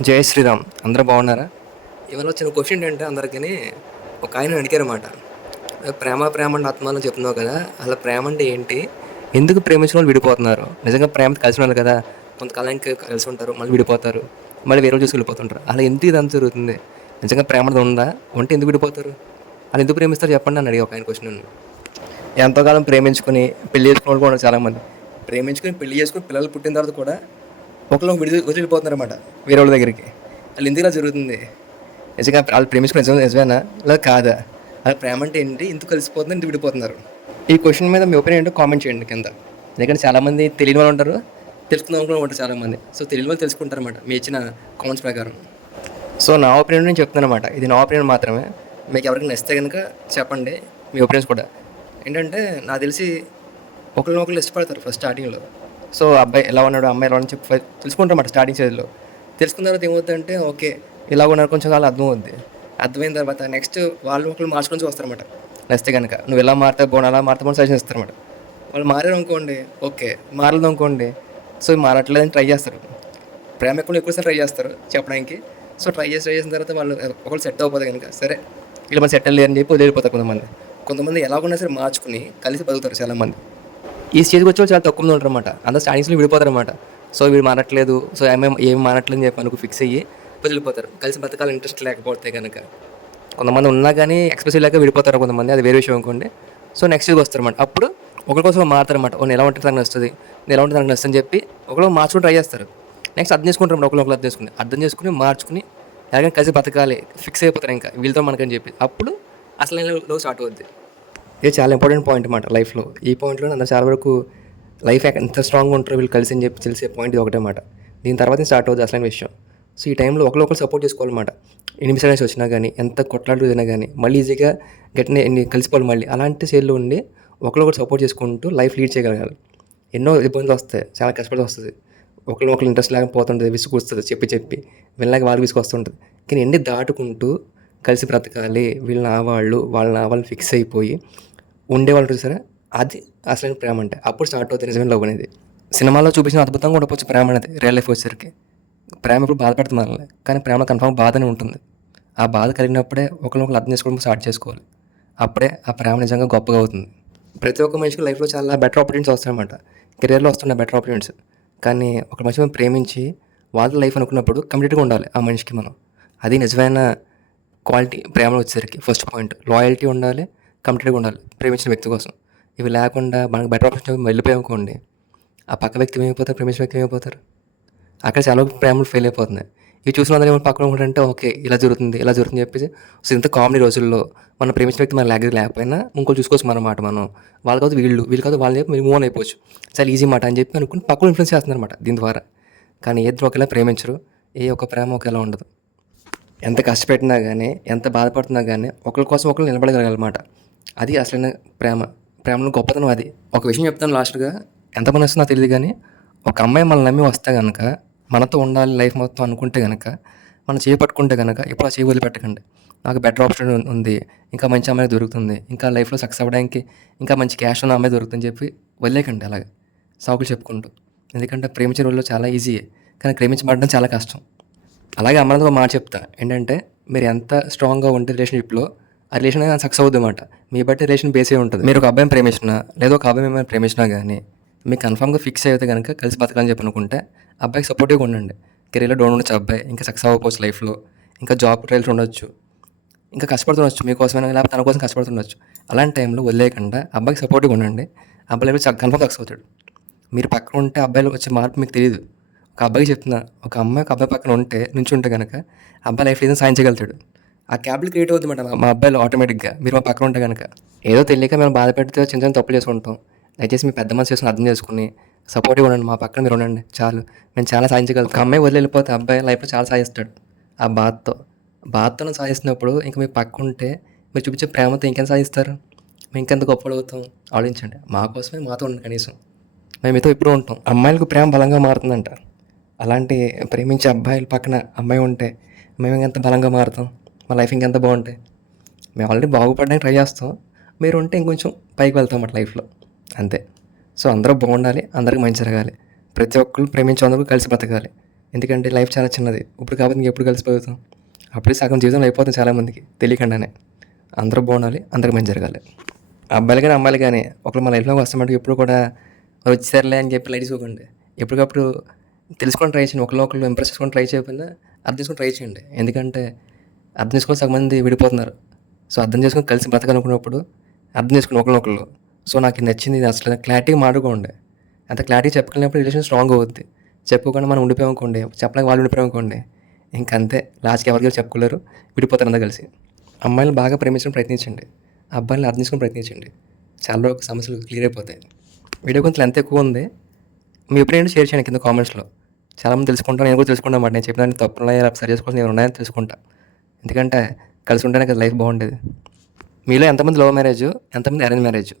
జై శ్రీరామ్. అందరూ బాగున్నారా? ఇవాళ వచ్చిన క్వశ్చన్ ఏంటంటే అందరికీ ఒక ఆయన అడిగారన్నమాట. ప్రేమ ప్రేమ అంటే ఆత్మానం చెప్తున్నావు కదా, అలా ప్రేమ అంటే ఏంటి? ఎందుకు ప్రేమించిన వాళ్ళు విడిపోతున్నారు? నిజంగా ప్రేమ కలిసి ఉన్నారు కదా, కొంతకాలానికి కలిసి ఉంటారు, మళ్ళీ విడిపోతారు, మళ్ళీ వేరే చూసి వెళ్ళిపోతుంటారు. అలా ఎందుకు ఇదంతా జరుగుతుంది? నిజంగా ప్రేమ అనేది ఉందా? ఉంటే ఎందుకు విడిపోతారు? అలా ఎందుకు ప్రేమిస్తారు చెప్పండి అని అడిగి ఒక ఆయన క్వశ్చన్. ఎంతోకాలం ప్రేమించుకుని పెళ్లి చేసుకున్న వాళ్ళు కూడా ఉన్నారు చాలామంది. ప్రేమించుకుని పెళ్లి చేసుకుని పిల్లలు పుట్టిన తర్వాత కూడా ఒకళ్ళు వదిలిపోతున్నారు అన్నమాట వేరే వాళ్ళ దగ్గరికి. వాళ్ళు ఎందుకు ఇలా జరుగుతుంది? నిజంగా వాళ్ళు ప్రేమించుకుని నిజమేనా లేదా కాదా? అలా ప్రేమ అంటే ఏంటి, ఎందుకు కలిసిపోతుంది, ఎందుకు విడిపోతున్నారు? ఈ క్వశ్చన్ మీద మీ ఒపీనియన్ ఏంటో కామెంట్ చేయండి కింద. ఎందుకంటే చాలామంది తెలియని వాళ్ళు ఉంటారు, తెలుసుకుందాం అనుకుని ఉంటారు చాలామంది. సో తెలియని వాళ్ళు తెలుసుకుంటారన్నమాట మీ ఇచ్చిన కామెంట్స్ ప్రకారం. సో నా ఒపీనియన్ నేను చెప్తున్నాను అనమాట. ఇది నా ఒపీనియన్ మాత్రమే. మీకు ఎవరికి నచ్చితే కనుక చెప్పండి మీ ఒపీనియన్స్ కూడా. ఏంటంటే నాకు తెలిసి ఒకరినొకరు ఇష్టపడతారు ఫస్ట్ స్టార్టింగ్లో. సో అబ్బాయి ఎలా ఉన్నాడు, అమ్మాయి ఎలా ఉన్నాడు చెప్పి తెలుసుకుంటారన్నమాట స్టార్టింగ్ స్టేజ్లో. తెలుసుకున్న తర్వాత ఏమవుతుందంటే ఓకే ఇలా ఉన్నారు కొంచెం కాలం అర్థమవుద్ది. అర్థమైన తర్వాత నెక్స్ట్ వాళ్ళు ఒకళ్ళు మార్చుకొని వస్తారన్నమాట. నచ్చితే కనుక నువ్వు ఎలా మారుతావు బాగున్నా అలా మారుతామని సజెషన్ ఇస్తారన్నమాట. వాళ్ళు మారారు అనుకోండి ఓకే, మారలేదు అనుకోండి సో మారట్లేదని ట్రై చేస్తారు. ప్రేమ ఎక్కువసారి ట్రై చేస్తారు చెప్పడానికి. సో ట్రై చేసిన తర్వాత వాళ్ళు ఒకళ్ళు సెట్ అవ్వకపోతే కనుక సరే ఇలా మనం సెట్ అయ్యారని చెప్పి వదిలిపోతారు కొంతమంది ఎలాగున్నా సరే మార్చుకుని కలిసి బతుకుతారు చాలామంది. ఈ స్టేజ్కి వచ్చి చాలా తక్కువ మంది ఉంటారు అన్నమాట. అందరూ స్టార్టింగ్స్లో విడిపోతారన్నమాట. సో వీడు మారట్లేదు, సో ఏం మారట్లేదు అని చెప్పి అనుకు ఫిక్స్ అయ్యి వదిలిపోతారు. కలిసి బతకాల ఇంట్రెస్ట్ లేకపోతే కనుక. కొంతమంది ఉన్నా కానీ ఎక్స్ప్రెసివ్ లేక విడిపోతారు కొంతమంది, అది వేరే విషయం అనుకోండి. సో నెక్స్ట్ స్టేజ్కి వస్తారన్నమాట. అప్పుడు ఒకరి కోసం మారుతారన్నమాట. నేను ఎలా ఉంటే తనకు నచ్చుతుంది, నేను ఎలా ఉంటే తనకు నచ్చని చెప్పి ఒకరు మార్చుకుని ట్రై చేస్తారు. నెక్స్ట్ అర్థం చేసుకుంటారు, ఒకరు అర్థం చేసుకుని మార్చుకుని ఎలాగైనా కలిసి బతకాలి ఫిక్స్ అయిపోతారు ఇంకా వీళ్ళతో మనకని చెప్పి. అప్పుడు అసలు లవ్ స్టార్ట్ అవుద్ది. ఇది చాలా ఇంపార్టెంట్ పాయింట్ అన్నమాట లైఫ్లో. ఈ పాయింట్లో అందరూ చాలా వరకు లైఫ్ ఎంత స్ట్రాంగ్గా ఉంటారో వీళ్ళు కలిసి అని చెప్పి తెలిసే పాయింట్ ఇది ఒకటే మాట. దీని తర్వాత స్టార్ట్ అవుతుంది అసలైన విషయం. సో ఈ టైంలో ఒకరు సపోర్ట్ చేసుకోవాలన్నమాట. ఎన్ని మిస్అండర్స్టాండింగ్స్ వచ్చినా కానీ, ఎంత కొట్లాటలు అయినా కానీ మళ్ళీ ఈజీగా గట్టిని కలిసిపోవాలి. మళ్ళీ అలాంటి సేల్లో ఉండి ఒకరు సపోర్ట్ చేసుకుంటూ లైఫ్ లీడ్ చేయగలగాలి. ఎన్నో ఇబ్బందులు వస్తాయి, చాలా కష్టపడి వస్తుంది. ఒకరు ఇంట్రెస్ట్ లేకపోతుంటుంది, విసుగు చెప్పి వెళ్ళాక వాళ్ళకి విసుగు వస్తుంటుంది. కానీ ఎన్ని దాటుకుంటూ కలిసి బ్రతకాలి, వీళ్ళు నా వాళ్ళు ఫిక్స్ అయిపోయి ఉండేవాళ్ళు చూసారా, అది అసలైన ప్రేమ అంటే. అప్పుడు స్టార్ట్ అవుతుంది నిజమైన లవ్ అనేది. సినిమాలో చూపించిన అద్భుతంగా ఉండవచ్చు ప్రేమ అనేది. రియల్ లైఫ్ వచ్చేసరికి ప్రేమ ఇప్పుడు బాధపడుతుంది మనల్ని, కానీ ప్రేమ కన్ఫర్మ్ బాధనే ఉంటుంది. ఆ బాధ కలిగినప్పుడే ఒకరినొకరు అర్థం చేసుకోవడం స్టార్ట్ చేసుకోవాలి. అప్పుడే ఆ ప్రేమ నిజంగా గొప్పగా అవుతుంది. ప్రతి ఒక్క మనిషికి లైఫ్లో చాలా బెటర్ ఆపర్చునిటీస్ వస్తాయన్నమాట. కెరియర్లో వస్తున్నాయి బెటర్ ఆపర్చునిటీస్. కానీ ఒక మనిషి మనం ప్రేమించి వాళ్ళ లైఫ్ అనుకున్నప్పుడు కంప్లీట్గా ఉండాలి ఆ మనిషికి మనం. అది నిజమైన క్వాలిటీ ప్రేమలో వచ్చేసరికి. ఫస్ట్ పాయింట్ లాయల్టీ ఉండాలి, కంప్లీట్గా ఉండాలి ప్రేమించిన వ్యక్తి కోసం. ఇవి లేకుండా మనకు బెటర్ ఆపర్చునిటీ వెళ్ళిపోయామనుకోండి, ఆ పక్క వ్యక్తి ఏమైపోతారు, ప్రేమించిన వ్యక్తి ఏమైపోతారు. అక్కడ చాలా ప్రేమలు ఫెయిల్ అయిపోతున్నాయి. ఇవి చూసిన అందరూ పక్కన ఉంటే ఓకే ఇలా జరుగుతుంది చెప్పేసి. సో ఇంత కామెడీ రోజుల్లో మనం ప్రేమించిన వ్యక్తి మన లేకపోయినా ఇంకోటి చూసుకోవచ్చు అన్నమాట. మనం వాళ్ళు కాదు వీళ్ళు కాదు వాళ్ళని చెప్పి మీరు మూవ్ ఆన్ అయిపోవచ్చు. చాలా ఈజీ మాట అని చెప్పి అనుకుని పక్కన ఇన్ఫ్లుయెన్స్ చేస్తున్నారు అనమాట దీని ద్వారా. కానీ ఇద్దరు ఒకేలా ప్రేమించరు, ఏ ఒక్క ప్రేమ ఒకేలా ఉండదు. ఎంత కష్టపెట్టినా కానీ, ఎంత బాధపడుతున్నా కానీ ఒకరి కోసం ఒకరు నిలబడగలగాలన్నమాట. అది అసలైన ప్రేమలో గొప్పతనం అది. ఒక విషయం చెప్తాను లాస్ట్గా, ఎంతమంది వస్తుందో నాకు తెలియదు కానీ, ఒక అమ్మాయి మనల్ని నమ్మి వస్తే కనుక, మనతో ఉండాలి లైఫ్ మొత్తం అనుకుంటే కనుక, మనం చేయి పట్టుకుంటే కనుక ఎప్పుడు ఆ చేయి వదిలిపెట్టకండి. నాకు బెటర్ ఆప్షన్ ఉంది, ఇంకా మంచి అమ్మాయి దొరుకుతుంది, ఇంకా లైఫ్లో సక్సెస్ అవ్వడానికి ఇంకా మంచి క్యాష్ ఉన్న అమ్మాయి దొరుకుతుందని చెప్పి వదిలేకండి అలాగే సాకులు చెప్పుకుంటూ. ఎందుకంటే ప్రేమించే రోజుల్లో చాలా ఈజీయే, కానీ ప్రేమించబడడం చాలా కష్టం. అలాగే అమ్మాయితో ఒక మాట చెప్తా ఏంటంటే, మీరు ఎంత స్ట్రాంగ్గా ఉంటే రిలేషన్షిప్లో ఆ రిలేషన్ సక్సెస్ అవుద్ది అన్నమాట. మీ బట్టి రిలేషన్ బేసే ఉంటుంది. మీరు ఒక అబ్బాయిని ప్రేమించినా లేదా ఒక అబ్బాయి మిమ్మల్ని ప్రేమించినా కానీ మీకు కన్ఫామ్గా ఫిక్స్ అయితే కనుక కలిసి బతకాలని చెప్పి అనుకుంటే అబ్బాయికి సపోర్టివ్గా ఉండండి. కెరీర్లో డౌన్ ఉండొచ్చు అబ్బాయి, ఇంకా సక్సెస్ అవ్వకపోవచ్చు లైఫ్లో, ఇంకా జాబ్ ట్రైల్స్ ఉండొచ్చు, ఇంకా కష్టపడుతుండొచ్చు మీకోసమైనా లేకపోతే తన కోసం కష్టపడుతుండొచ్చు. అలాంటి టైంలో వదిలేయకుండా అబ్బాయికి సపోర్టివ్గా ఉండండి. అబ్బాయి లైఫ్ కన్ఫామ్ సక్సెస్ అవుతాడు. మీరు పక్కన ఉంటే అబ్బాయిలో వచ్చే మార్పు మీకు తెలియదు. ఒక అబ్బాయికి చెప్తున్నా, ఒక అమ్మాయి ఒక అబ్బాయి పక్కన నుంచుంటే కనుక అబ్బాయి లైఫ్ ఏదైనా సాధించగలుగుతాడు. ఆ క్యాపిటల్ క్రియేట్ అవుతుంది మేడం మా అబ్బాయిలో ఆటోమేటిక్గా. మీరు మా పక్కన ఉంటే కనుక ఏదో తెలియక మేము బాధ పెడితే చిన్న చిన్న తప్పులు చేసుకుంటాం. దయచేసి మీ పెద్ద మనసు చేసుకుని అర్థం చేసుకుని సపోర్టివ్గా ఉండండి, మా పక్కన మీరు ఉండండి చాలు. మేము చాలా సాధించగలుగుతాం. ఒక అమ్మాయి వెళ్ళిపోతే అబ్బాయి లైఫ్లో చాలా సాధిస్తాడు. ఆ బాధతో సాధిస్తున్నప్పుడు ఇంకా మీరు పక్క ఉంటే మీరు చూపించే ప్రేమతో ఇంకెంత సాధిస్తారు, మేము ఇంకెంత గొప్పలు అవుతాం. ఆలోచించండి. మా కోసమే మాతో ఉండండి కనీసం. మేము మీతో ఎప్పుడూ ఉంటాం. అమ్మాయిలకు ప్రేమ బలంగా మారుతుందంట. అలాంటి ప్రేమించే అబ్బాయిల పక్కన అమ్మాయి ఉంటే మేము ఇంకెంత బలంగా మారుతాం, మా లైఫ్ ఇంకెంత బాగుంటాయి. మేము ఆల్రెడీ బాగుపడడానికి ట్రై చేస్తాం, మీరు ఉంటే ఇంకొంచెం పైకి వెళ్తాం అన్నమాట లైఫ్లో, అంతే. సో అందరూ బాగుండాలి, అందరికీ మంచి జరగాలి, ప్రతి ఒక్కరు ప్రేమించేందుకు కలిసి బతకాలి. ఎందుకంటే లైఫ్ చాలా చిన్నది. ఇప్పుడు కాకపోతే ఇంకెప్పుడు కలిసిపోతాం. అప్పుడే సగం జీవితంలో అయిపోతుంది చాలామందికి తెలియకుండానే. అందరూ బాగుండాలి, అందరికి మంచి జరగాలి. అబ్బాయిలు కానీ అమ్మాయిలు కానీ ఒకళ్ళు మన లైఫ్లోకి వస్తామంటే ఎప్పుడు కూడా వచ్చారులే అని చెప్పి లైట్ తీసుకోకండి. ఎప్పటికప్పుడు తెలుసుకొని ట్రై చేయండి. ఒకళ్ళు ఇంప్రెస్ చేసుకొని ట్రై చేయకపోయినా అర్థం చేసుకొని ట్రై చేయండి. ఎందుకంటే అర్థం చేసుకొని సగం మంది విడిపోతున్నారు. సో అర్థం చేసుకొని కలిసి బ్రతకాలనుకున్నప్పుడు అర్థం చేసుకుని ఒకళ్ళు. సో నాకు ఇది నచ్చింది, ఇది అసలు క్లారిటీగా మాట్లాడుకోండి. అంత క్లారిటీ చెప్పగలిగినప్పుడు రిలేషన్ స్ట్రాంగ్ అవుద్ది. చెప్పుకోకుండా మనం ఉండిపోయామనుకోండి, చెప్పలేక వాళ్ళు ఉండిపోయామనుకోండి, ఇంకంతే లాస్ట్కి ఎవరికి చెప్పుకోలేరు, విడిపోతారు అందరూ కలిసి. అమ్మాయిలు బాగా ప్రేమించడం ప్రయత్నించండి, అబ్బాయిలను అర్థం చేసుకుని ప్రయత్నించండి. చాలా వరకు సమస్యలు క్లియర్ అయిపోతాయి. వీడియో కొంచెం లెంత్ ఎక్కువ ఉంది. మీ ఒపీనియన్ షేర్ చేయండి కింద కామెంట్స్లో. చాలామంది తెలుసుకుంటాను, నేను కూడా తెలుసుకుంటా అన్నమాట. నేను చెప్పిన తప్పులు ఉన్నాయా సరి చేసుకోవాల్సిన నేను ఉన్నాయని తెలుసుకుంటా. ఎందుకంటే కలిసి ఉంటేనే కదా లైఫ్ బాగుండేది. మీలో ఎంతమంది లవ్ మ్యారేజ్, ఎంతమంది అరేంజ్ మ్యారేజ్?